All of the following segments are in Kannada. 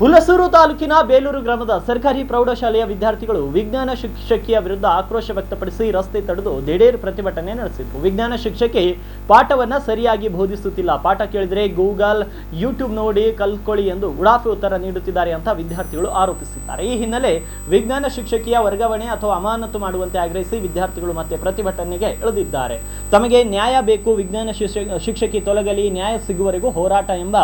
ಹುಲಸೂರು ತಾಲೂಕಿನ ಬೇಲೂರು ಗ್ರಾಮದ ಸರ್ಕಾರಿ ಪ್ರೌಢಶಾಲೆಯ ವಿದ್ಯಾರ್ಥಿಗಳು ವಿಜ್ಞಾನ ಶಿಕ್ಷಕಿಯ ವಿರುದ್ಧ ಆಕ್ರೋಶ ವ್ಯಕ್ತಪಡಿಸಿ ರಸ್ತೆ ತಡೆದು ದಿಢೀರ್ ಪ್ರತಿಭಟನೆ ನಡೆಸಿದರು. ವಿಜ್ಞಾನ ಶಿಕ್ಷಕಿ ಪಾಠವನ್ನ ಸರಿಯಾಗಿ ಬೋಧಿಸುತ್ತಿಲ್ಲ, ಪಾಠ ಕೇಳಿದರೆ ಗೂಗಲ್ ಯೂಟ್ಯೂಬ್ ನೋಡಿ ಕಲ್ತ್ಕೊಳ್ಳಿ ಎಂದು ಉಡಾಫೆ ಉತ್ತರ ನೀಡುತ್ತಿದ್ದಾರೆ ಅಂತ ವಿದ್ಯಾರ್ಥಿಗಳು ಆರೋಪಿಸಿದ್ದಾರೆ. ಈ ಹಿನ್ನೆಲೆ ವಿಜ್ಞಾನ ಶಿಕ್ಷಕಿಯ ವರ್ಗಾವಣೆ ಅಥವಾ ಅಮಾನತು ಮಾಡುವಂತೆ ಆಗ್ರಹಿಸಿ ವಿದ್ಯಾರ್ಥಿಗಳು ಮತ್ತೆ ಪ್ರತಿಭಟನೆಗೆ ಇಳಿದಿದ್ದಾರೆ. ತಮಗೆ ನ್ಯಾಯ ಬೇಕು, ವಿಜ್ಞಾನ ಶಿಕ್ಷಕಿ ತೊಲಗಲಿ, ನ್ಯಾಯ ಸಿಗುವವರೆಗೂ ಹೋರಾಟ ಎಂಬ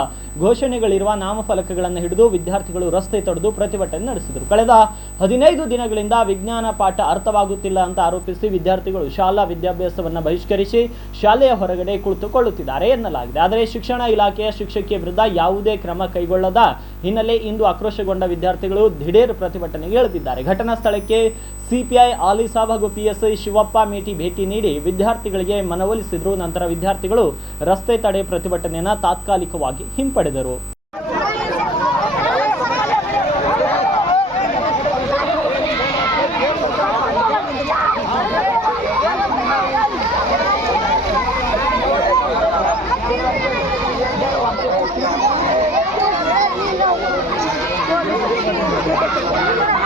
ಘೋಷಣೆಗಳಿರುವ ನಾಮಫಲಕಗಳನ್ನು ಹಿಡಿದು ವಿದ್ಯಾರ್ಥಿಗಳು ರಸ್ತೆ ತಡೆದು ಪ್ರತಿಭಟನೆ ನಡೆಸಿದರು. ಕಳೆದ 15 ದಿನಗಳಿಂದ ವಿಜ್ಞಾನ ಪಾಠ ಅರ್ಥವಾಗುತ್ತಿಲ್ಲ ಅಂತ ಆರೋಪಿಸಿ ವಿದ್ಯಾರ್ಥಿಗಳು ಶಾಲಾ ವಿದ್ಯಾಭ್ಯಾಸವನ್ನು ಬಹಿಷ್ಕರಿಸಿ ಶಾಲೆಯ ಹೊರಗಡೆ ಕುಳಿತುಕೊಳ್ಳುತ್ತಿದ್ದಾರೆ ಎನ್ನಲಾಗಿದೆ. ಆದರೆ ಶಿಕ್ಷಣ ಇಲಾಖೆಯ ಶಿಕ್ಷಕಿಯ ವಿರುದ್ಧ ಯಾವುದೇ ಕ್ರಮ ಕೈಗೊಳ್ಳದ ಹಿನ್ನೆಲೆ ಇಂದು ಆಕ್ರೋಶಗೊಂಡ ವಿದ್ಯಾರ್ಥಿಗಳು ದಿಢೀರ್ ಪ್ರತಿಭಟನೆಗೆ ಇಳಿದಿದ್ದಾರೆ. ಘಟನಾ ಸ್ಥಳಕ್ಕೆ ಸಿಪಿಐ ಆಲಿಸಾಬ್ ಹಾಗೂ ಪಿಎಸ್ಐ ಶಿವಪ್ಪ ಮೇಟಿ ಭೇಟಿ ನೀಡಿ ವಿದ್ಯಾರ್ಥಿಗಳಿಗೆ ಮನವೊಲಿಸಿದ್ರು. ನಂತರ ವಿದ್ಯಾರ್ಥಿಗಳು ರಸ್ತೆ ತಡೆ ಪ್ರತಿಭಟನೆಯನ್ನು ತಾತ್ಕಾಲಿಕವಾಗಿ ಹಿಂಪಡೆದರು. Thank you.